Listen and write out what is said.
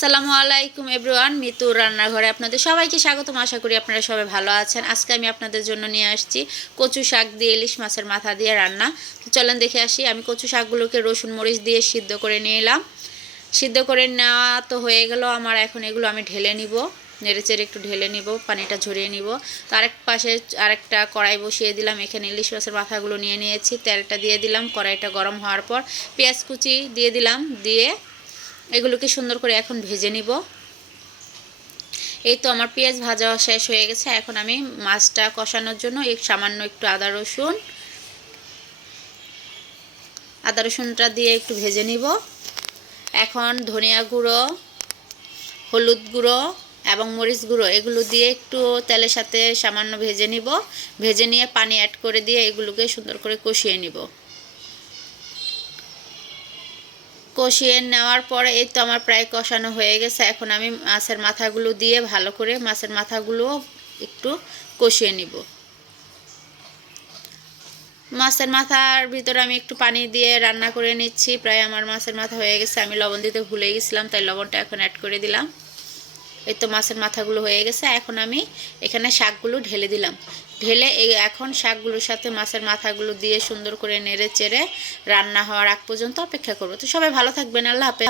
আসসালামু আলাইকুম এভরিওয়ান, মিতুর রান্নাঘরে আপনাদের সবাইকে স্বাগতম। আশা করি আপনারা সবাই ভালো আছেন। আজকে আমি আপনাদের জন্য নিয়ে আসছি কচু শাক দিয়ে ইলিশ মাছের মাথা দিয়ে রান্না। তো চলেন দেখে আসি। আমি কচু শাকগুলোকে রসুন মরিচ দিয়ে সিদ্ধ করে নিলাম। সিদ্ধ করে নেওয়া তো হয়ে গেল আমার। এখন এগুলো আমি ঢেলে নিব, নেড়েচেড়ে একটু ঢেলে নিব, পানিটা ঝরিয়ে নিব। তো আরেক পাশে আরেকটা কড়াই বসিয়ে দিলাম। এখানে ইলিশ মাছের মাথাগুলো নিয়ে নিয়েছি, তেলটা দিয়ে দিলাম। কড়াইটা গরম হওয়ার পর পেঁয়াজ কুচি দিয়ে দিলাম, দিয়ে এগুলোকে সুন্দর করে এখন ভেজে নিব। এই তো আমার পেঁয়াজ ভাজা শেষ হয়ে গেছে। এখন আমি মাছটা কষানোর জন্য সামান্য একটু আদা রসুনটা দিয়ে একটু ভেজে নিব। এখন ধনিয়া গুঁড়ো, হলুদ গুঁড়ো এবং মরিচ গুঁড়ো এগুলো দিয়ে একটু তেলের সাথে সামান্য ভেজে নিব। ভেজে নিয়ে পানি অ্যাড করে দিয়ে এগুলোকে সুন্দর করে কষিয়ে নিব। কষিয়ে নেওয়ার পরে এই তো আমার প্রায় কষানো হয়ে গেছে। এখন আমি মাছের মাথাগুলো দিয়ে ভালো করে মাছের মাথাগুলো একটু কষিয়ে নিব। মাছের মাথার ভিতরে আমি একটু পানি দিয়ে রান্না করে নিচ্ছি। প্রায় আমার মাছের মাথা হয়ে গেছে। আমি লবণ দিতে ভুলে গেছিলাম, তাই লবণটা এখন অ্যাড করে দিলাম। এই তো মাছের মাথাগুলো হয়ে গেছে। এখন আমি এখানে শাকগুলো ঢেলে দিলাম। ঢেলে এখন শাকগুলোর সাথে মাছের মাথাগুলো দিয়ে সুন্দর করে নেড়ে চেড়ে রান্না হওয়ার আগ পর্যন্ত অপেক্ষা করব। তো সবাই ভালো থাকবেন। আল্লাহ হাফেজ।